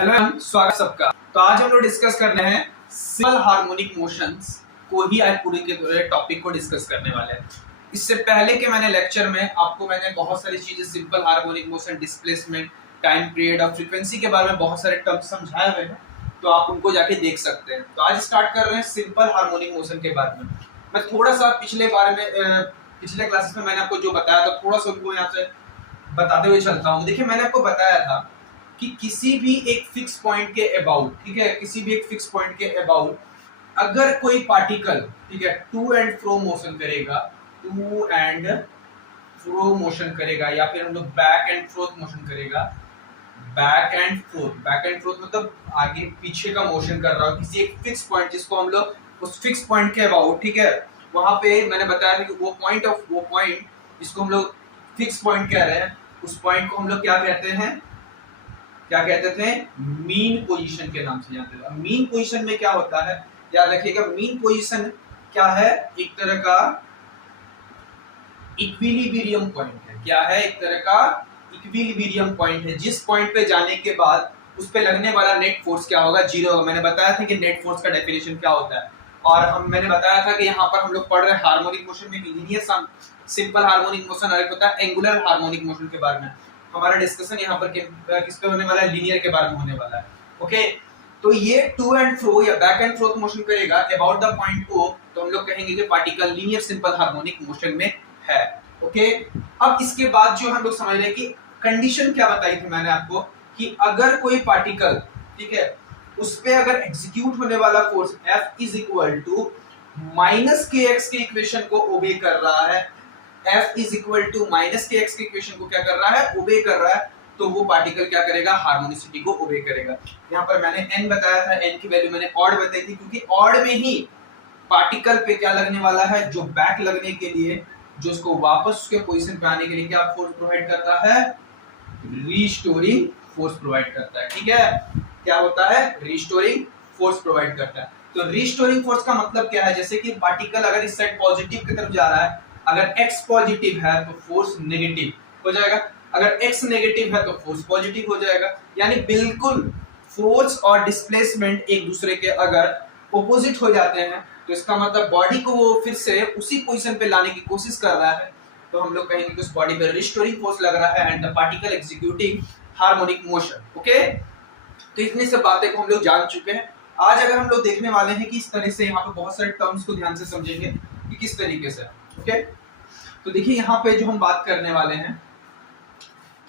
Hello स्वागत सबका। तो आज हम लोग डिस्कस करने हैं सिंपल हार्मोनिक मोशंस को ही आज पूरे के पूरे टॉपिक को डिस्कस करने वाले हैं। इससे पहले के मैंने लेक्चर में आपको बहुत सारी चीजें simple harmonic motion, displacement, time period और फ्रीक्वेंसी के बारे में बहुत सारे टर्म्स समझाए हुए हैं, तो आप उनको जाके देख सकते हैं। तो आज स्टार्ट कर रहे हैं सिंपल हार्मोनिक मोशन के बारे में। मैं थोड़ा सा पिछले क्लासेस में मैंने आपको जो बताया था थोड़ा सा उनको यहाँ से बताते हुए चलता हूँ। देखिए, मैंने आपको बताया था कि किसी भी एक फिक्स पॉइंट के अबाउट, ठीक है, किसी भी एक फिक्स पॉइंट के अबाउट अगर कोई पार्टिकल, ठीक है, टू एंड फ्रो मोशन करेगा या फिर हम लोग बैक एंड फ्रोथ मोशन करेगा। बैक एंड फ्रोथ मतलब आगे पीछे का मोशन कर रहा हो किसी एक फिक्स पॉइंट, जिसको हम लोग उस फिक्स पॉइंट के अबाउट, ठीक है, वहां पे मैंने बताया था कि वो पॉइंट जिसको हम लोग फिक्स पॉइंट कह रहे हैं, उस पॉइंट को हम लोग क्या कहते थे, मीन पोजीशन के नाम से जानते थे। मीन पोजीशन में क्या होता है, याद रखिएगा, मीन पोजीशन क्या है, एक तरह का इक्विलिब्रियम पॉइंट है। क्या है? एक तरह का इक्विलिब्रियम पॉइंट है, जिस पॉइंट पे जाने के बाद उस पे लगने वाला नेट फोर्स क्या होगा, जीरो होगा। मैंने बताया था कि नेट फोर्स का डेफिनेशन क्या होता है, और मैंने बताया था कि यहाँ पर हम लोग पढ़ रहे हैं हार्मोनिक मोशन में लीनियर सिंपल हार्मोनिक मोशन, और एक होता है एंगुलर हार्मोनिक मोशन के बारे में। हमारा डिस्कशन यहाँ पर किस पे होने वाला है, लीनियर के बारे में होने वाला है। ओके, तो ये टू एंड फ्रो या बैक एंड फ्रोथ मोशन करेगा अबाउट द पॉइंट को, तो हम लोग कहेंगे कि particle linear simple harmonic motion में है। ओके, अब इसके बाद जो हम लोग समझ रहे हैं कि कंडीशन क्या बताई थी मैंने आपको, कि अगर कोई पार्टिकल, ठीक है, उस पे अगर एग्जीक्यूट होने वाला force F is equal to minus K X के इक्वेशन को ओबे कर रहा है, F is equal to minus K X के इक्वेशन को क्या कर रहा है, ओबे कर रहा है, तो वो पार्टिकल क्या करेगा, हार्मोनिसिटी को ओबे करेगा। यहाँ पर मैंने n बताया था, n की वैल्यू मैंने ऑड बताई थी, क्योंकि ऑड में ही पार्टिकल पे क्या लगने वाला है, जो बैक लगने के लिए, जो उसको वापस उसके पोजीशन पे आने के लिए क्या फोर्स प्रोवाइड करता है, रीस्टोरिंग फोर्स प्रोवाइड करता है। ठीक है, क्या होता है, रीस्टोरिंग फोर्स प्रोवाइड करता है। तो रीस्टोरिंग फोर्स का मतलब क्या है, जैसे कि पार्टिकल अगर इस साइड पॉजिटिव की तरफ जा रहा है, अगर x पॉजिटिव है तो फोर्स नेगेटिव हो जाएगा, अगर x नेगेटिव है तो फोर्स पॉजिटिव हो जाएगा। यानी बिल्कुल फोर्स और डिस्प्लेसमेंट एक दूसरे के अगर ऑपोजिट हो जाते हैं, तो इसका मतलब बॉडी को वो फिर से उसी पोजीशन पे लाने की कोशिश कर रहा है, तो हम लोग कहेंगे कि उस बॉडी पे रिस्टोरिंग फोर्स लग रहा है and the particle executing harmonic motion. Okay, तो इतनी सब बातें को हम लोग जान चुके हैं। आज अगर हम लोग देखने वाले हैं कि इस तरह से यहाँ पे बहुत सारे टर्म्स को ध्यान से समझेंगे कि किस तरीके से। ओके, तो देखिए यहाँ पे जो हम बात करने वाले हैं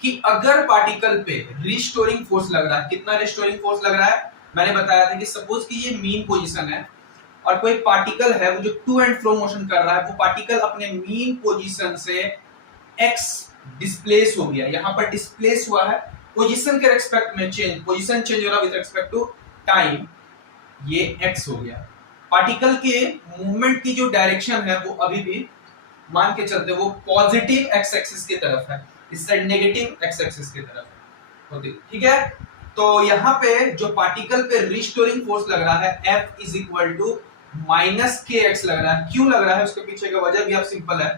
कि अगर पार्टिकल पे रिस्टोरिंग फोर्स लग रहा है, कितना रिस्टोरिंग फोर्स लग रहा है, मैंने बताया था कि सपोज कि ये मीन पोजीशन है और कोई पार्टिकल है वो जो टू एंड फ्रो मोशन कर रहा है, वो पार्टिकल अपने मीन पोजीशन से x डिस्प्लेस हो गया, यहाँ पर डिस्प्लेस हुआ है, पोजीशन के रिस्पेक्ट में चेंज, पोजीशन चेंज हो रहा विद रिस्पेक्ट टू टाइम, ये x हो गया। पार्टिकल के मूवमेंट की जो डायरेक्शन है वो अभी भी मान के चलते वो पॉजिटिव x एक्सिस की तरफ है, इस साइड नेगेटिव x एक्सिस की तरफ है। ठीक है, तो यहाँ पे जो पार्टिकल पे रिस्टोरिंग फोर्स लग रहा है F is equal to minus K X लग रहा है। क्यों लग रहा है, उसके पीछे का वजह भी अब सिंपल है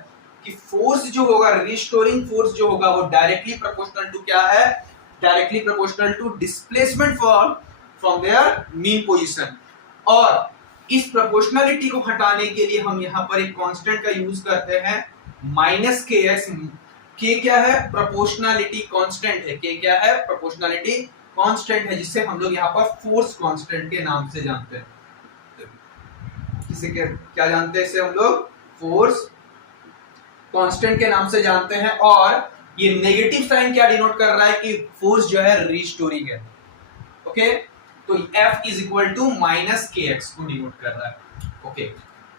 कि फोर्स जो होगा, रिस्टोरिंग फोर्स जो होगा, वो डायरेक्टली प्रोपोर्शनल टू क्या है, directly proportional to displacement from their mean position. और इस प्रोपोर्शनलिटी को हटाने के लिए हम यहाँ पर एक कांस्टेंट का यूज करते हैं, माइनस के एक्स। के क्या है, प्रोपोर्शनलिटी कांस्टेंट है, के क्या है, प्रोपोर्शनलिटी कांस्टेंट है, जिससे हम लोग यहाँ पर फोर्स कांस्टेंट के नाम से जानते हैं। किसे क्या जानते हैं, इसे हम लोग फोर्स कांस्टेंट के नाम से जानते हैं। और ये नेगेटिव साइन क्या डिनोट कर रहा है कि फोर्स जो है रिस्टोरिंग है। ओके, तो F is equal to minus K X को डिनोट कर रहा है। ओके,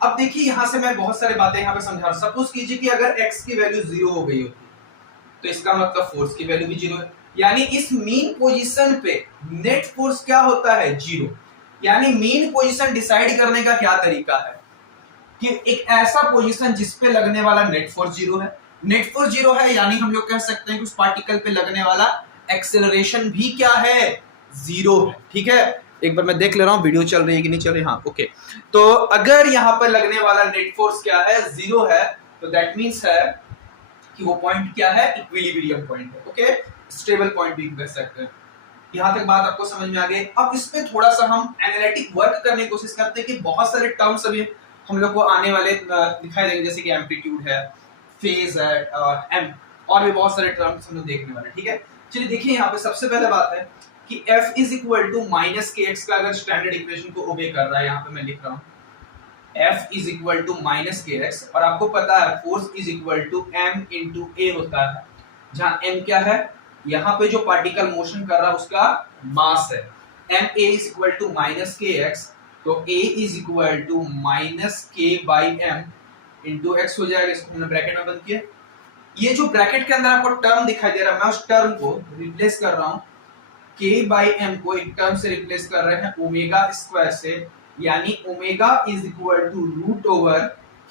अब देखिए यहां से मैं बहुत सारी बातें यहाँ पे समझा रहा हूं। सपोज कीजिए कि अगर x की वैल्यू 0 हो गई होती, तो इसका मतलब फोर्स की वैल्यू भी 0 है, यानी इस मीन पोजीशन पे नेट फोर्स क्या होता है, 0। यानी मीन पोजीशन डिसाइड करने का क्या तरीका है कि एक ऐसा पोजीशन जिस पे लगने वाला नेट फोर्स 0 है, नेट फोर्स 0 है, यानी हम लोग कह सकते हैं कि उस पार्टिकल पे लगने वाला एक्सेलरेशन भी क्या है, 0 है। ठीक है, एक बार मैं देख ले रहा हूं वीडियो चल रही है कि नहीं चल रही। हाँ, ओके, तो अगर यहाँ पर लगने वाला नेट फोर्स क्या है, 0 है, तो दैट मीन्स है कि वो पॉइंट क्या है, इक्विलिब्रियम पॉइंट है। ओके, स्टेबल पॉइंट भी कह सकते हैं। यहाँ तक बात आपको समझ में आ गई। अब इसमें थोड़ा सा हम एनालिटिक वर्क करने की कोशिश करते हैं कि बहुत सारे टर्म्स अभी हम लोग को आने वाले दिखाई देंगे, जैसे कि एम्पलीट्यूड है, फेज है, एम, और भी बहुत सारे टर्म्स हम लोग देखने वाले। ठीक है, चलिए देखिए यहाँ पे सबसे पहले बात है कि F is equal to minus K X का अगर स्टैंडर्ड इक्वेशन को ओबे कर रहा है, यहाँ पे मैं लिख रहा हूँ F is equal to minus K X, और आपको पता है force is equal to m into a होता है, जहां m क्या है, यहाँ पे जो पार्टिकल मोशन कर रहा है उसका मास है। m a is equal to minus K X, तो a is equal to minus K by m into X हो जाएगा। इसको हमने ब्रैकेट में बंद किया। ये जो ब्रैकेट के अंदर आपको टर्म दिखाई दे रहा है, मैं उस टर्म को रिप्लेस कर रहा हूँ, k बाई m को एक टर्म से रिप्लेस कर रहे हैं ओमेगा स्क्वायर से, यानी omega is equal to root over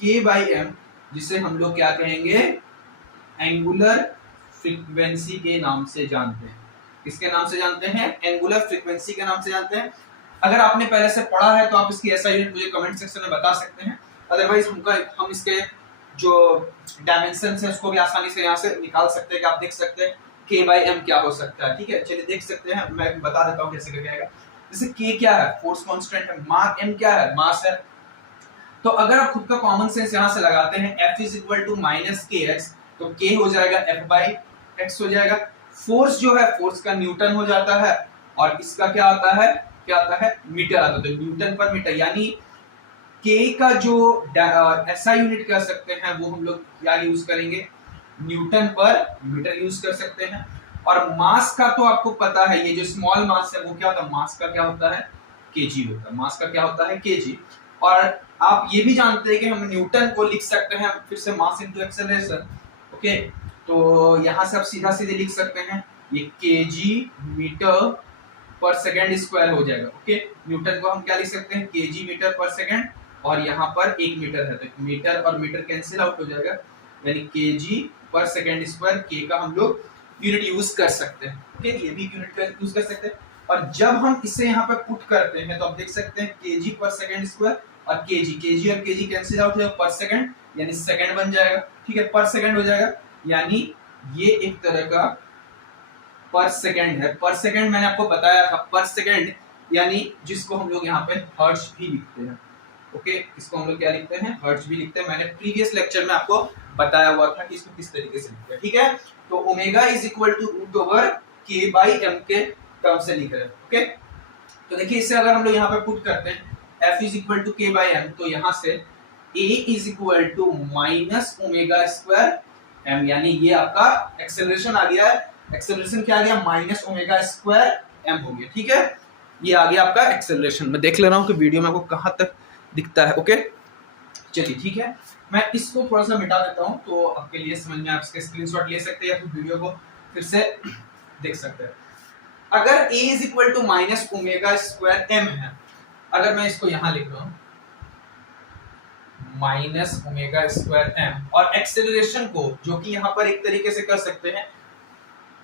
k by m, जिसे हम लोग क्या कहेंगे, एंगुलर फ्रीक्वेंसी के नाम से जानते हैं। किसके नाम से जानते हैं? एंगुलर फ्रीक्वेंसी के नाम से जानते हैं। अगर आपने पहले से पढ़ा है तो आप इसकी ऐसा यूनिट मुझे कमेंट सेक्शन में बता सकते हैं, अदरवाइज हम इसके जो डायमेंशन है उसको भी आसानी से यहाँ से निकाल सकते हैं कि आप देख सकते हैं k बाई m क्या हो सकता है। ठीक है, चलिए देख सकते हैं, मैं बता देता हूँ कैसे क्या आएगा। जैसे k क्या है, फोर्स कांस्टेंट है, m क्या है, मास है। तो अगर आप खुद का कॉमन सेंस यहाँ से लगाते हैं, f is equal to minus K X, तो k हो जाएगा f बाई x हो जाएगा। फोर्स जो है, फोर्स का न्यूटन हो जाता है, और इसका क्या आता है, क्या आता है, मीटर आता है, तो न्यूटन पर मीटर, यानी k का जो ऐसा यूनिट कर सकते हैं वो हम लोग क्या यूज करेंगे, न्यूटन पर मीटर यूज कर सकते हैं। और मास का तो आपको पता है, ये जो स्मॉल मास है वो क्या होता है, मास का क्या होता है, केजी होता है, मास का क्या होता है, केजी। और आप ये भी जानते हैं कि हम न्यूटन को लिख सकते हैं फिर से मास इनटू एक्सेलरेशन। ओके, तो यहां से आप सीधा सीधे लिख सकते हैं, ये केजी मीटर पर सेकंड स्क्वायर हो जाएगा। ओके, न्यूटन को हम क्या लिख सकते हैं, केजी मीटर पर सेकंड, और यहाँ पर 1 मीटर है तो मीटर और मीटर कैंसिल आउट हो जाएगा, यानी केजी पर सेकंड स्क्वायर, के का हम लोग यूनिट यूज कर सकते हैं। ओके, ये भी यूनिट का यूज कर सकते हैं। और जब हम इसे यहाँ पे पुट करते हैं तो आप देख सकते हैं केजी पर सेकंड स्क्वायर और केजी और केजी कैंसिल आउट हो जाएगा, पर सेकंड यानी सेकंड बन जाएगा। ठीक है, पर सेकंड हो जाएगा, यानी ये एक तरह का पर सेकंड है। पर सेकंड मैंने आपको बताया था, पर सेकंड यानी जिसको हम लोग यहाँ पे हर्ट्ज भी लिखते हैं। ओके, इसको हम लोग क्या लिखते हैं, हर्ट्ज भी लिखते हैं। मैंने प्रीवियस लेक्चर में आपको बताया हुआ था कि इसको किस तरीके से लिखते हैं। ठीक है, तो omega is equal to root over k by m के टर्म से लिख रहे हैं। ओके, तो देखिए इससे अगर हम लोग यहाँ पे पुट करते हैं F is equal to K by M, तो यहाँ से a is equal to minus omega square M, यानी ये आपका एक्सेलरेशन आ गया है। एक्सेलरेशन क्या आ गया, माइनस ओमेगा स्क्वायर एम हो गया। ठीक है, ये आ गया आपका एक्सेलरेशन। मैं देख ले रहा हूँ कि वीडियो में आपको कहाँ तक दिखता है। ओके, चलिए ठीक है, मैं इसको थोड़ा सा मिटा देता हूँ तो आपके लिए समझ में, आप इसके स्क्रीनशॉट ले सकते हैं या फिर वीडियो को फिर से देख सकते हैं। अगर a is equal to minus omega square m है, अगर मैं इसको यहां लिख रहा हूं माइनस ओमेगा स्क्वायर एम, और एक्सेलरेशन को जो कि यहां पर एक तरीके से कर सकते हैं,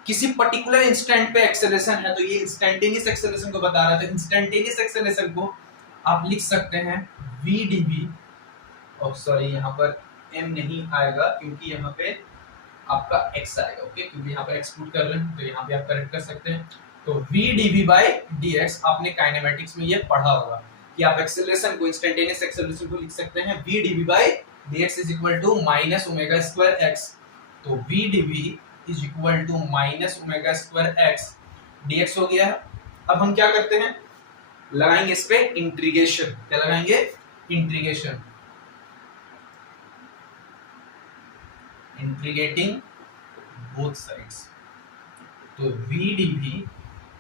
किसी पर्टिकुलर इंस्टेंट पे एक्सेलरेशन है तो ये इंस्टेंटेनियस एक्सेलरेशन को बता रहा था। इंस्टेंटेनियस एक्सेलरेशन को आप लिख सकते हैं v dv, और सॉरी यहाँ पर m नहीं आएगा क्योंकि यहाँ पे आपका x आएगा। ओके, क्योंकि यहाँ पर x पुट कर रहे हैं तो यहाँ पे आप करेक्ट कर सकते हैं। तो v dv by dx आपने काइनेमेटिक्स में ये पढ़ा होगा कि आप एक्सेलरेशन को, इंस्टेंटेनियस एक्सेलरेशन को लिख सकते हैं v dv by dx is equal to minus omega square x। तो v dv is equal to minus omega square x dx हो गया। अब हम क्या करते हैं, लगाएंगे इस पे इंटीग्रेशन। क्या लगाएंगे, इंटीग्रेशन, इंटीग्रेटिंग बोथ साइड्स। तो v dv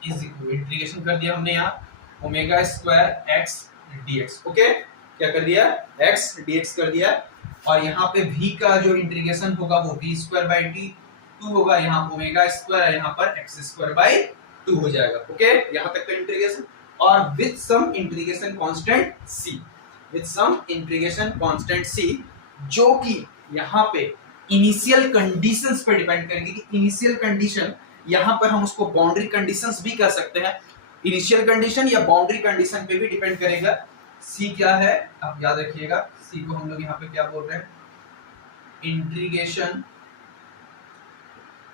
is equal, integration कर दिया हमने यहाँ omega square x dx। Okay, क्या कर दिया, x dx कर दिया, और यहाँ पे v का जो इंटीग्रेशन होगा वो v स्क्वायर बाई t2 होगा, यहाँ ओमेगा स्क्वायर, यहाँ पर x स्क्वायर बाई 2 हो जाएगा। ओके, यहाँ तक का इंटीग्रेशन, और with some integration constant c, with some integration constant c, जो कि यहाँ पे इनिशियल कंडीशंस पे डिपेंड करेंगे कि इनिशियल कंडीशन, यहाँ पर हम उसको बाउंड्री कंडीशंस भी कर सकते हैं। इनिशियल कंडीशन या बाउंड्री कंडीशन पे भी डिपेंड करेगा। c क्या है, आप याद रखिएगा, c को हम लोग यहाँ पे क्या बोल रहे हैं, इंटीग्रेशन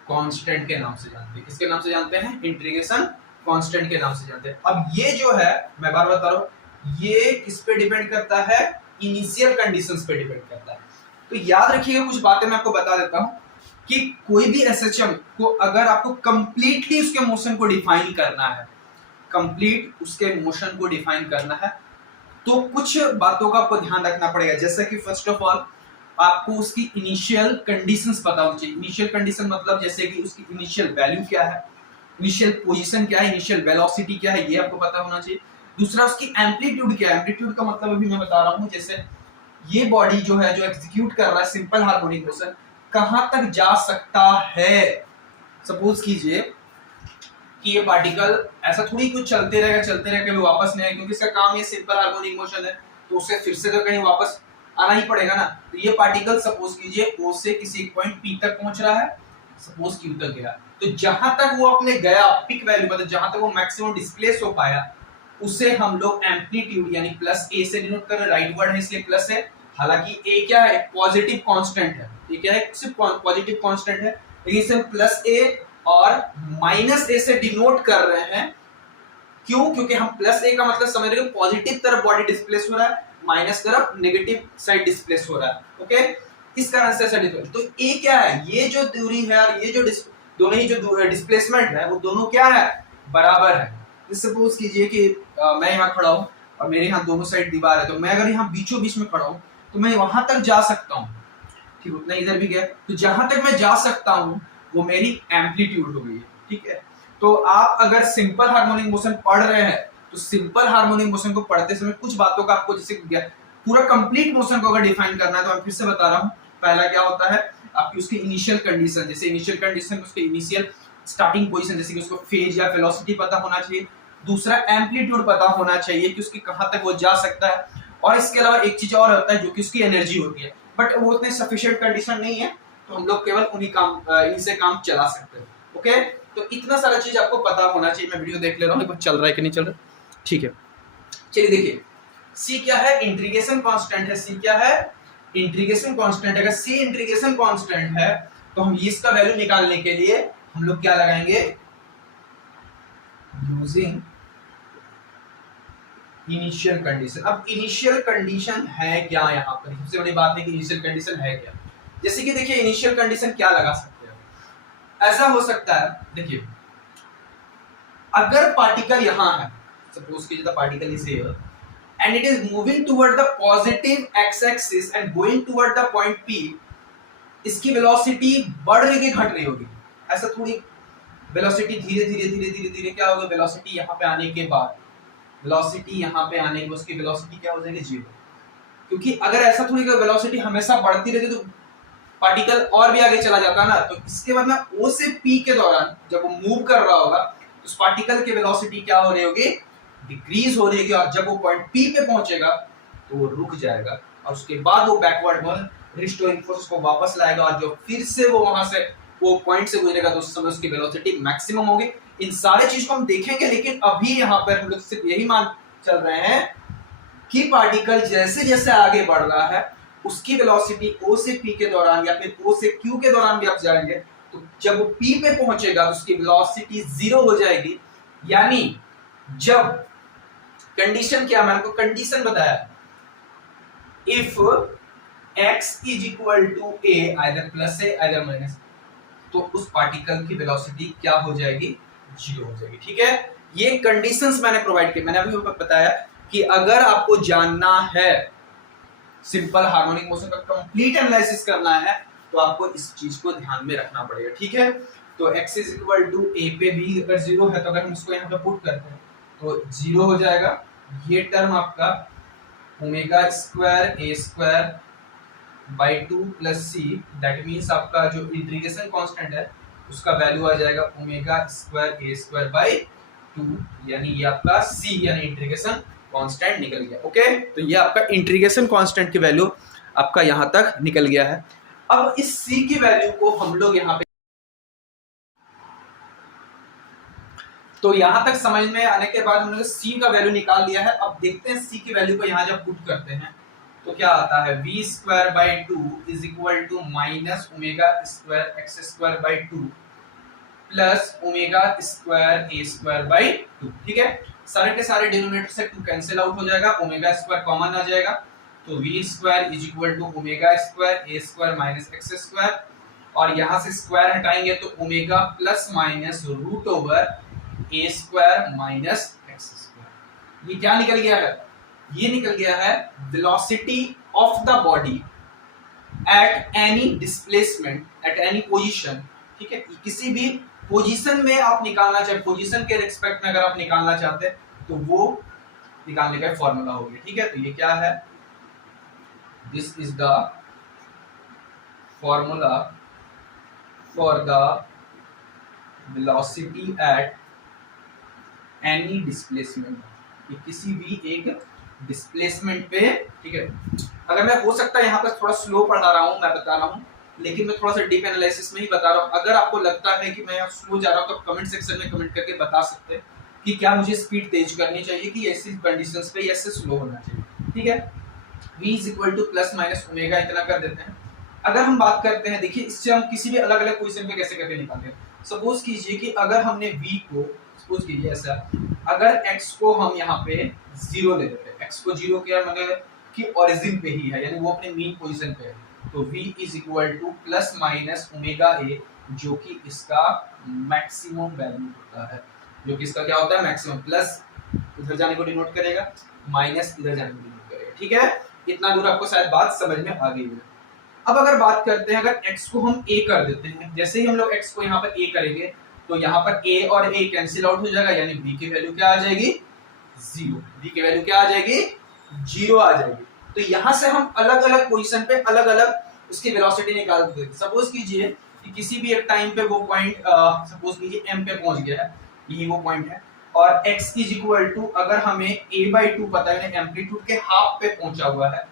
कांस्टेंट के नाम से जानते हैं। किसके नाम से जानते हैं, इंटीग्रेशन कांस्टेंट के नाम से जानते हैं। अब ये जो है मैं बार बता रहा हूं, ये किस पे डिपेंड करता है, इनिशियल कंडीशंस पे डिपेंड करता है। तो याद रखिएगा, कुछ बातें मैं आपको बता देता हूं कि कोई भी एसएचएम को अगर आपको कंप्लीटली उसके मोशन को डिफाइन करना है, कंप्लीट उसके मोशन को डिफाइन करना है, तो कुछ बातों का आपको ध्यान रखना पड़ेगा। जैसे कि फर्स्ट ऑफ ऑल आपको उसकी इनिशियल कंडीशंस पता होनी चाहिए। इनिशियल कंडीशन मतलब जैसे कि उसकी इनिशियल वैल्यू क्या है, इनिशियल पोजीशन क्या है, इनिशियल वेलोसिटी क्या है, ये आपको पता होना चाहिए। दूसरा उसकी एम्पलीट्यूड क्या है। एम्पलीट्यूड का मतलब अभी मैं बता रहा हूँ, जैसे ये बॉडी जो है, जो एग्जीक्यूट कर रहा है सिंपल हार्मोनिक मोशन, कहां तक जा सकता है। सपोज कीजिए कि ये पार्टिकल ऐसा थोड़ी कुछ चलते रहेगा कभी वापस नहीं आएगा, क्योंकि इसका काम ये सिंपल हार्मोनिक मोशन है, तो उसे फिर से तो कहीं वापस आना ही पड़ेगा ना। तो ये पार्टिकल सपोज कीजिए O से किसी पॉइंट P तक पहुंच रहा है, सपोज Q तक गया, तो जहां तक वो अपने गया पिक वैल्यू, मतलब जहां तक वो मैक्सिमम डिस्प्लेस हो पाया, उसे हम लोग एम्पलीट्यूड यानी प्लस A से डिनोट कर रहे हैं। राइट वर्ड है इसलिए प्लस है। हालांकि A क्या है, पॉजिटिव कांस्टेंट है, ये क्या है, सिर्फ पॉजिटिव कांस्टेंट है, लेकिन इसे प्लस A और माइनस A से डिनोट कर रहे हैं। क्यों? क्योंकि हम प्लस A का मतलब समझ रहे हैं पॉजिटिव तरफ बॉडी डिस्प्लेस हो रहा है, माइनस तरफ नेगेटिव साइड डिस्प्लेस हो रहा है। ओके, इस कारण से ऐसा डिफरेंस। तो A क्या है, ये जो दूरी है और ये जो दोनों ही जो डिस्प्लेसमेंट है, वो दोनों क्या है, बराबर है। सपोज कीजिए कि मैं यहाँ खड़ा हूँ और मेरे यहाँ दोनों साइड दीवार है, तो मैं अगर यहाँ बीचों बीच में खड़ा हूँ तो मैं वहां तक जा सकता हूँ, ठीक, उतना इधर भी गया, तो जहां तक मैं जा सकता हूँ वो मेरी एम्पलीट्यूड हो गई है। ठीक है, तो आप अगर सिंपल हार्मोनिक मोशन पढ़ रहे हैं तो सिंपल हार्मोनिक मोशन को पढ़ते समय कुछ बातों का आपको, जैसे पूरा कंप्लीट मोशन को अगर डिफाइन करना है, तो मैं फिर से बता रहा हूँ। पहला क्या होता है, आपकी उसकी इनिशियल कंडीशन, जैसे इनिशियल कंडीशन उसके इनिशियल स्टार्टिंग पोजीशन, जैसे कि उसको फेज या वेलोसिटी पता होना चाहिए। दूसरा एम्पलीट्यूड पता होना चाहिए कि उसकी कहां तक वो जा सकता है। और इसके अलावा एक चीज और होता है जो कि उसकी एनर्जी होती है, बट वो उतने सफिशिएंट कंडीशन नहीं है, तो हम लोग केवल इनसे काम चला सकते हैं। ओके, तो इतना सारा चीज आपको पता होना चाहिए। मैं वीडियो देख ले रहा हूँ, एक बार चल रहा है कि नहीं चल रहा, ठीक है। चलिए देखिए, C क्या है, इंट्रीगेशन कांस्टेंट है। C क्या है, इंट्रीगेशन कांस्टेंट है। अगर C इंट्रीगेशन कांस्टेंट है तो हम इसका वैल्यू निकालने के लिए हम लोग क्या लगाएंगे, यूजिंग इनिशियल कंडीशन। अब इनिशियल कंडीशन है क्या, यहाँ पर सबसे बड़ी बात है कि इनिशियल कंडीशन है क्या। जैसे कि देखिए, इनिशियल कंडीशन क्या लगा सकते हैं, ऐसा हो सकता है, देखिए अगर पार्टिकल यहां है, सपोज कीजिए the particle is here and it is moving toward the positive x-axis and going toward the point P, इसकी वेलोसिटी बढ़ रही है घट रही होगी, ऐसा थोड़ी। वेलोसिटी धीरे धीरे धीरे धीरे धीरे क्या होगा, वेलोसिटी यहाँ पे आने के बाद, वेलोसिटी यहाँ पे आने के बाद उसकी वेलोसिटी क्या हो जाएगी, 0। क्योंकि अगर ऐसा थोड़ी वेलोसिटी हमेशा बढ़ती रहती तो पार्टिकल और भी आगे चला जाता ना। तो इसके बाद में O से P के दौरान जब वो मूव कर रहा होगा तो उस पार्टिकल की वेलोसिटी क्या हो रही होगी, डिक्रीज हो रही है। और जब वो पॉइंट P पे पहुंचेगा तो वो रुक जाएगा, और उसके बाद वो बैकवर्ड में रिस्टोरिंग फोर्स को वापस लाएगा, और जो फिर से वो वहां से वो पॉइंट से गुजरेगा तो उस समय उसकी वेलोसिटी मैक्सिमम होगी। इन सारे चीज को हम देखेंगे, लेकिन अभी यहाँ पर हम लोग सिर्फ यही मान चल रहे हैं कि पार्टिकल जैसे जैसे आगे बढ़ रहा है उसकी वेलोसिटी O से P के दौरान या फिर O से Q के दौरान भी आप जाएंगे, तो जब वो P पे पहुंचेगा तो उसकी वेलोसिटी 0 हो जाएगी। यानी जब कंडीशन क्या, मैंने आपको कंडीशन बताया, if x is equal to a, either plus है आइदर माइनस, तो उस पार्टिकल की वेलोसिटी क्या हो जाएगी, 0 हो जाएगी। ठीक है, ये कंडीशंस मैंने प्रोवाइड किए। मैंने अभी बताया कि अगर आपको जानना है सिंपल हार्मोनिक मोशन का कंप्लीट एनालिसिस करना है तो आपको इस चीज को ध्यान में रखना पड़ेगा। ठीक है, तो x is equal to a पे भी अगर 0 है तो अगर हम इसको यहाँ पे पुट करते हैं तो 0 हो जाएगा। ये टर्म आपका omega square a square by 2 plus c, that means आपका जो इंटीग्रेशन कांस्टेंट है उसका वैल्यू आ जाएगा omega square a square by 2, यानी ये आपका c यानी इंटीग्रेशन कांस्टेंट निकल गया। ओके, तो ये आपका इंटीग्रेशन कांस्टेंट की वैल्यू आपका यहां तक निकल गया है। अब इस c की वैल्यू को हम लोग यहाँ पे, तो यहां तक समझ में आने के बाद हमने c का वैल्यू निकाल लिया है। अब देखते हैं c की वैल्यू को यहां जब पुट करते हैं तो क्या आता है, v square by 2 is equal to minus omega square x square by 2 plus omega square a square by 2। ठीक है, सारे के सारे डिनोमिनेटर से 2 कैंसिल आउट हो जाएगा, ओमेगा स्क्वायर कॉमन आ जाएगा, तो V square is equal to omega square a square minus x square, और यहां से स्क्वायर हटाएंगे तो omega plus minus root over a square minus x square. ये क्या निकल गया है? ये निकल गया है velocity of the body at any displacement at any position. ठीक है, किसी भी पोजीशन में आप निकालना चाहे, पोजीशन के रिस्पेक्ट में अगर आप निकालना चाहते हैं तो वो निकालने का फॉर्मूला हो गया। ठीक है, तो ये क्या है? This is the formula for the velocity at any displacement, ये किसी भी एक डिस्प्लेसमेंट पे। ठीक है, अगर मैं हो सकता है यहाँ पर थोड़ा स्लो पढ़ा रहा हूँ, मैं बता रहा हूँ, लेकिन मैं थोड़ा सा डीप एनालिसिस में ही बता रहा हूँ। अगर आपको लगता है कि मैं स्लो जा रहा हूँ तो कमेंट सेक्शन में कमेंट करके बता सकते हैं कि क्या मुझे स्पीड तेज करनी चाहिए कि ऐसी कंडीशंस पे ऐसे स्लो होना चाहिए। ठीक है, v is equal two plus minus omega इतना कर देते हैं। अगर हम बात करते हैं, देखिए इससे हम किसी भी अलग अलग पोजीशन पे कैसे करके निकालते हैं। सपोज कीजिए कि अगर हमने v को, सपोज कीजिए ऐसा, अगर x को हम यहाँ पे 0 ले लेते हैं, x को 0 किया मतलब कि ओरिजिन पे ही है, यानी वो अपने मीन पोजीशन पे है, तो v is equal two plus minus omega a, जो कि इसका मैक्सिमम वैल्यू होता है, जो कि इसका क्या होता है? मैक्सिमम। प्लस इधर जाने को डिनोट करेगा, माइनस इधर जाने को डिनोट करेगा। ठीक है, इतना दूर आपको शायद बात समझ में आ गई है। अब अगर बात करते हैं, अगर x को हम a कर देते हैं, जैसे ही हम लोग x को यहाँ पर a करेंगे तो यहाँ पर a और a कैंसिल आउट हो जाएगा, यानी b की वैल्यू क्या आ जाएगी? 0। b की वैल्यू क्या आ जाएगी? 0 आ जाएगी। तो यहाँ से हम अलग अलग पोजीशन पे अलग अलग उसकी वेलोसिटी निकाल देते हैं। सपोज कीजिए कि किसी भी एक टाइम पे वो पॉइंट, सपोज कीजिए m पे पहुंच गया है, यही वो पॉइंट है, और x इज इक्वल टू, अगर हमें a/2 पता है, एम्पलीट्यूड के हाफ पे पहुंचा हुआ है,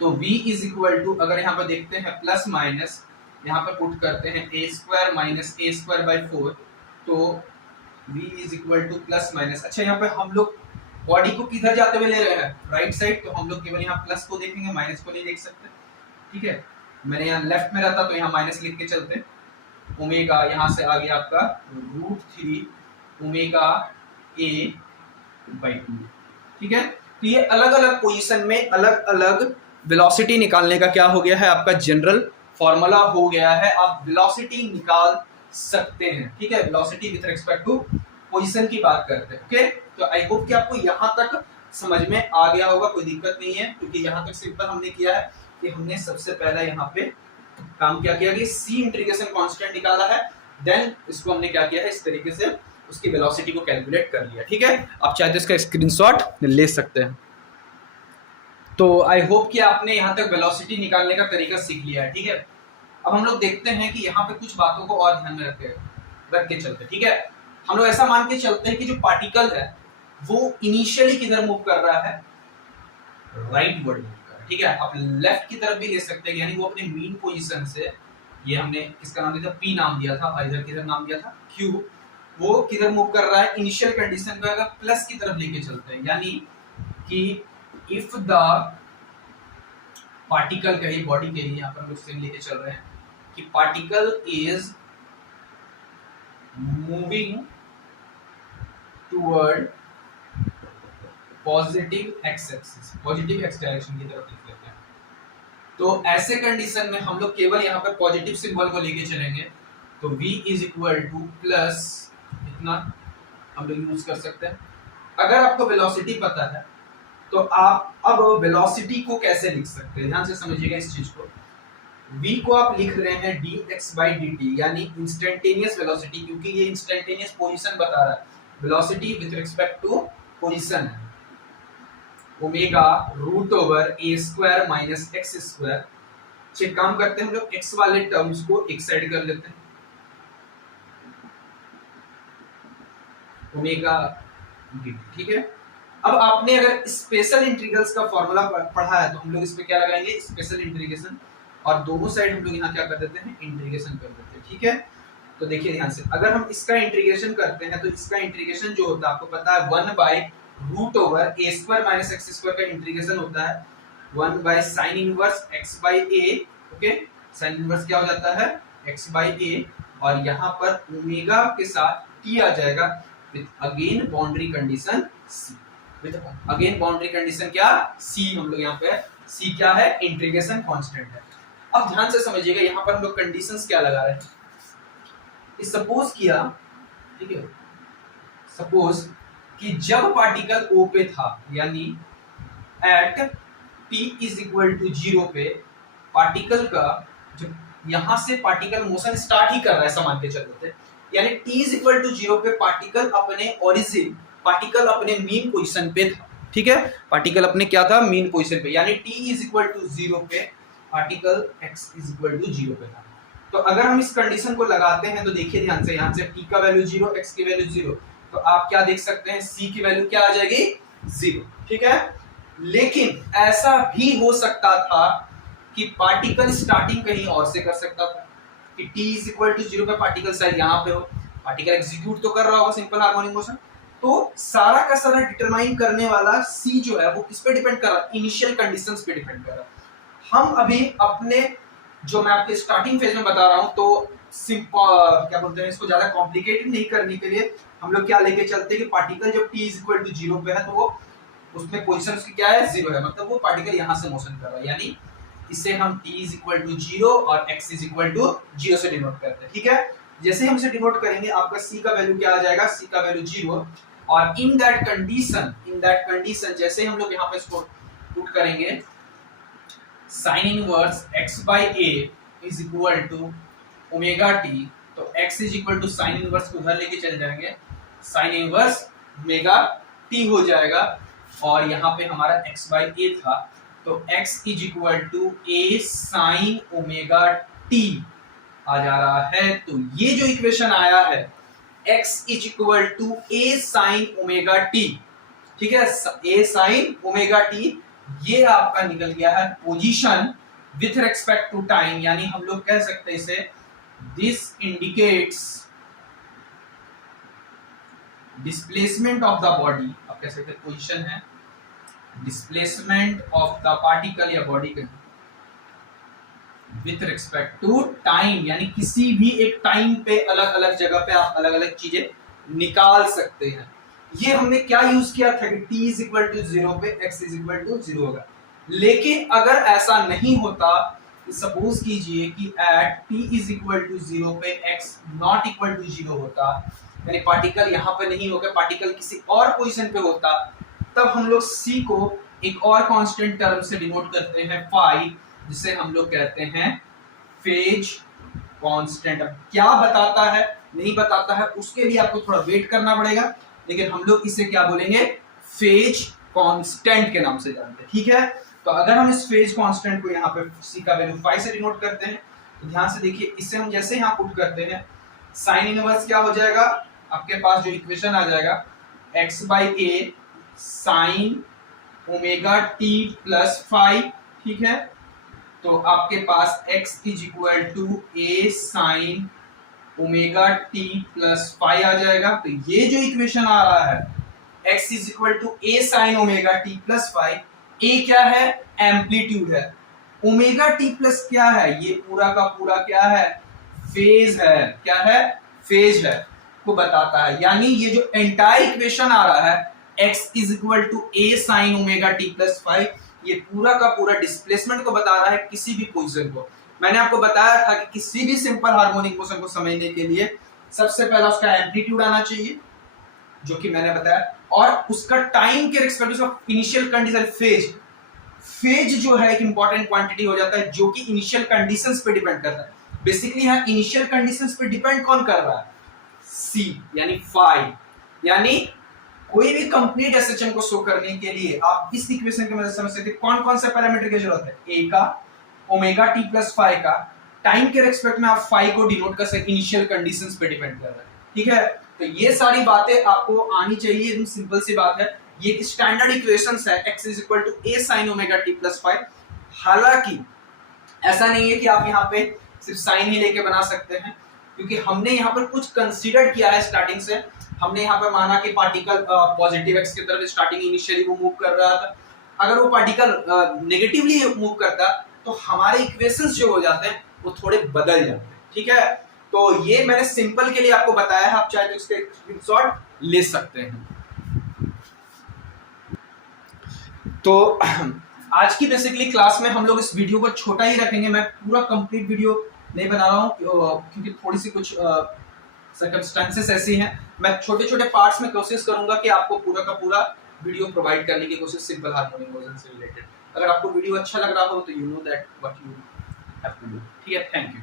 तो v इज इक्वल टू, अगर यहाँ पर देखते हैं प्लस माइनस, यहाँ पर पुट करते हैं a square minus a square by 4, तो v is equal two plus minus. अच्छा, यहाँ पे हम लोग बॉडी को किधर जाते हुए ले रहे हैं? राइट साइड, तो हम लोग केवल यहाँ प्लस को देखेंगे, माइनस को नहीं देख सकते। ठीक है, मैंने यहाँ लेफ्ट में रहता तो यहाँ माइनस लिख के चलते। ओमेगा यहाँ से आ गया आपका √3 ओमेगा a बाई 2। ठीक है, तो ये अलग अलग पोजीशन में अलग अलग वेलोसिटी निकालने का क्या हो गया है? आपका जनरल फॉर्मूला हो गया है, आप वेलोसिटी निकाल सकते हैं। ठीक है, velocity with respect to position की बात करते हैं। ओके, तो आई होप कि आपको यहाँ तक समझ में आ गया होगा, कोई दिक्कत नहीं है, क्योंकि यहाँ तक सिंपल हमने किया है कि हमने सबसे पहला यहाँ पे काम क्या किया कि c इंटीग्रेशन कांस्टेंट निकाला है, देन इसको हमने क्या किया है, इस तरीके से उसकी वेलोसिटी को कैलकुलेट कर लिया। ठीक है, आप चाहे तो इसका स्क्रीनशॉट ले सकते हैं। तो आई होप कि आपने यहाँ तक वेलोसिटी निकालने का तरीका सीख लिया है। ठीक है, अब हम लोग देखते हैं कि यहाँ पे कुछ बातों को और ध्यान में रख के चलते। ठीक है, हम लोग ऐसा मान के चलते हैं कि जो पार्टिकल है वो इनिशियली किधर मूव कर रहा है? राइट वर्ड मूव कर रहा है। ठीक है, आप लेफ्ट की तरफ भी ले सकते हैं, यानी वो अपने मीन पोजीशन से, ये हमने किसका नाम दिया था? P नाम दिया था, और इधर किधर नाम दिया था? Q। वो किधर मूव कर रहा है? इनिशियल कंडीशन पे अगर प्लस की तरफ लेके चलते हैं, यानी कि इफ द पार्टिकल, कहीं बॉडी के लिए यहाँ पर हम लोग सेम लेके चल रहे हैं कि particle is moving toward positive x axis, positive x direction की तरफ लिख लेते हैं, तो ऐसे कंडीशन में हम लोग केवल यहाँ पर पॉजिटिव सिंबल को लेके चलेंगे, तो v is equal two plus इतना हम लोग यूज कर सकते हैं। अगर आपको वेलोसिटी पता है तो आप अब वेलोसिटी को कैसे लिख सकते हैं? ध्यान से समझिएगा इस चीज को। v को आप लिख रहे हैं dx/dt, यानी इंस्टेंटेनियस वेलोसिटी, क्योंकि ये इंस्टेंटेनियस पोजीशन बता रहा है, velocity with respect to position है, omega root over a square minus x square. Check काम करते हैं हम लोग, x वाले टर्म्स को एक साइड कर लेते हैं, ओमेगा dt। ठीक है, अब आपने अगर स्पेशल इंटीग्रल्स का फॉर्मूला पढ़ा है तो हम लोग इस पे क्या लगाएंगे? स्पेशल इंटीग्रेशन, और दोनों साइड हम लोग यहाँ क्या कर देते हैं? इंटीग्रेशन कर देते हैं। ठीक है, तो देखिए ध्यान से, अगर हम इसका इंटीग्रेशन करते हैं तो इसका इंटीग्रेशन जो होता है आपको पता है 1 by root over a square minus x square का इंटीग्रेशन होता है 1 by sine inverse x by a। Okay, sine inverse क्या हो जाता है? x बाय a और यहाँ पर ओमेगा के साथ टी आ जाएगा with again boundary condition C, with again boundary condition क्या सी, हम लोग यहाँ पे सी क्या है इंटीग्रेशन कांस्टेंट है। अब ध्यान से समझिएगा यहाँ पर हम लोग कंडीशंस क्या लगा रहे हैं। सपोज किया, ठीक है, सपोज कि जब पार्टिकल O पे था यानी at t is equal to 0 पे पार्टिकल का जो यहां से पार्टिकल मोशन स्टार्ट ही कर रहा है मान के चलते थे, यानी t इज इक्वल टू 0 पे पार्टिकल अपने ओरिजिन, पार्टिकल अपने मीन पोजीशन पे था, ठीक है, पार्टिकल अपने क्या था मीन पोजीशन पे, यानी t इज इक्वल टू 0 पे particle x is equal to 0 पे था। तो अगर हम इस कंडीशन को लगाते हैं तो देखिए ध्यान से, यहाँ से t का वैल्यू 0, x की वैल्यू 0, तो आप क्या देख सकते हैं c की वैल्यू क्या आ जाएगी 0, ठीक है। लेकिन ऐसा भी हो सकता था कि पार्टिकल स्टार्टिंग कहीं और से कर सकता था, कि t इज इक्वल टू 0 पे पार्टिकल शायद यहाँ पे हो, पार्टिकल एग्जीक्यूट तो कर रहा होगा सिंपल हार्मोनिक मोशन, तो सारा का सारा डिटरमाइन करने वाला c जो है वो किस पे डिपेंड कर रहा है, इनिशियल कंडीशंस पे डिपेंड कर रहा है। हम अभी अपने जो मैं आपके स्टार्टिंग फेज में बता रहा हूं, तो सिंपल क्या बोलते हैं इसको, ज्यादा कॉम्प्लिकेटेड नहीं करने के लिए हम लोग क्या लेके चलते हैं कि पार्टिकल जब t इज इक्वल टू 0 पे है तो वो उसमें पोजीशन उसकी क्या है 0 है, मतलब वो पार्टिकल यहां से मोशन कर रहा है, यानी इसे हम t इज इक्वल टू 0 और x इज इक्वल टू 0 से डिनोट करते हैं, ठीक है। जैसे ही हम इसे डिनोट करेंगे आपका c का वैल्यू क्या आ जाएगा, c का वैल्यू 0, और इन दैट कंडीशन जैसे ही हम लोग यहाँ पे इसको पुट करेंगे sin inverse x by a is equal to omega t, तो x is equal to sin inverse को उधर लेके चले जाएंगे, sin इनवर्स ओमेगा t हो जाएगा, और यहाँ पे हमारा x by a था, तो x is equal to a sin omega t आ जा रहा है। तो ये जो इक्वेशन आया है x is equal to a sin omega t, ठीक है, a sin ओमेगा t, ये आपका निकल गया है position with respect to time, यानी हम लोग कह सकते हैं इसे this indicates displacement of the body, आप कह सकते हैं पोजीशन है डिस्प्लेसमेंट ऑफ द पार्टिकल या बॉडी का विथ रेस्पेक्ट टू टाइम, यानी किसी भी एक टाइम पे अलग अलग जगह पे आप अलग अलग चीजें निकाल सकते हैं। ये हमने क्या यूज किया था कि t इज इक्वल टू 0 पे x इज इक्वल टू 0 होगा, लेकिन अगर ऐसा नहीं होता, सपोज कीजिए कि at t is equal to 0 पे x नॉट इक्वल टू 0 होता, यानी पार्टिकल यहाँ पे नहीं होगा, पार्टिकल किसी और पोजीशन पे होता, तब हम लोग c को एक और कांस्टेंट टर्म से डिनोट करते हैं फाई, जिसे हम लोग कहते हैं फेज कांस्टेंट। अब क्या बताता है नहीं बताता है उसके लिए आपको थोड़ा वेट करना पड़ेगा, लेकिन हम लोग इसे क्या बोलेंगे फेज कांस्टेंट के नाम से जानते हैं, ठीक है। तो अगर हम इस फेज कांस्टेंट को यहाँ पे c का वैल्यू 5 से डिनोट करते हैं, तो ध्यान से देखिए इसे हम जैसे यहाँ पुट करते हैं साइन इनवर्स क्या हो जाएगा, आपके पास जो इक्वेशन आ जाएगा x by a sine omega t plus 5, ठीक है, तो आपके पास x is equal to a sine omega t plus 5 आ जाएगा। तो ये जो इक्वेशन आ रहा है x is equal to a sine omega t plus 5, a क्या है एम्पलीट्यूड है, ओमेगा t प्लस क्या है, ये पूरा का पूरा क्या है फेज है, क्या है फेज है को बताता है, यानी ये जो एंटायर इक्वेशन आ रहा है x is equal to a sine omega t plus 5, ये पूरा का पूरा डिस्प्लेसमेंट को बता रहा है किसी भी पोजीशन को। मैंने आपको बताया था कि किसी भी सिंपल हार्मोनिक मोशन को समझने के लिए सबसे पहला उसका एम्पलीट्यूड आना चाहिए, जो कि मैंने बताया, और उसका टाइम के रिस्पेक्ट उसका इनिशियल कंडीशन फेज जो है एक इंपॉर्टेंट क्वांटिटी हो जाता है, जो कि इनिशियल कंडीशंस पे डिपेंड करता है। बेसिकली यहाँ इनिशियल कंडीशंस पे डिपेंड कौन कर रहा है, सी यानी फाई, यानी कोई भी कंप्लीट एसएचएम को शो करने के लिए आप इस इक्वेशन की मदद से समझ सकते हैं कौन कौन से पैरामीटर की जरूरत है, ए का, ओमेगा टी प्लस 5 का, टाइम के रिस्पेक्ट में आप 5 को डिनोट कर सकते, इनिशियल कंडीशंस पे डिपेंड कर रहा है, ठीक है। तो ये सारी बातें आपको आनी चाहिए, एकदम सिंपल सी बात है, ये स्टैंडर्ड इक्वेशंस है x is equal to a sin omega t plus 5। हालांकि ऐसा नहीं है कि आप यहाँ पे सिर्फ साइन ही लेके बना सकते हैं, क्योंकि हमने यहाँ पर कुछ कंसीडर किया है स्टार्टिंग से। हमने यहाँ पर माना कि पार्टिकल पॉजिटिव एक्स की तरफ स्टार्टिंग इनिशियली वो मूव कर रहा था, अगर वो पार्टिकल नेगेटिवली मूव करता तो हमारे इक्वेशंस जो हो जाते हैं वो थोड़े बदल जाते हैं, ठीक है। तो ये मैंने सिंपल के लिए आपको बताया है, आप चाहे तो इसके स्क्रीनशॉट ले सकते हैं। तो आज की बेसिकली क्लास में हम लोग इस वीडियो को छोटा ही रखेंगे, मैं पूरा कंप्लीट वीडियो नहीं बना रहा हूँ क्योंकि थोड़ी सी कुछ सर्कमस्टेंसेस ऐसी हैं। मैं छोटे छोटे पार्ट्स में कोशिश करूंगा कि आपको पूरा का पूरा वीडियो प्रोवाइड करने की कोशिश, सिंपल हार्मोनिक मोशन से रिलेटेड। अगर आपको वीडियो अच्छा लग रहा हो तो you know that what you have to do. ठीक है, थैंक यू।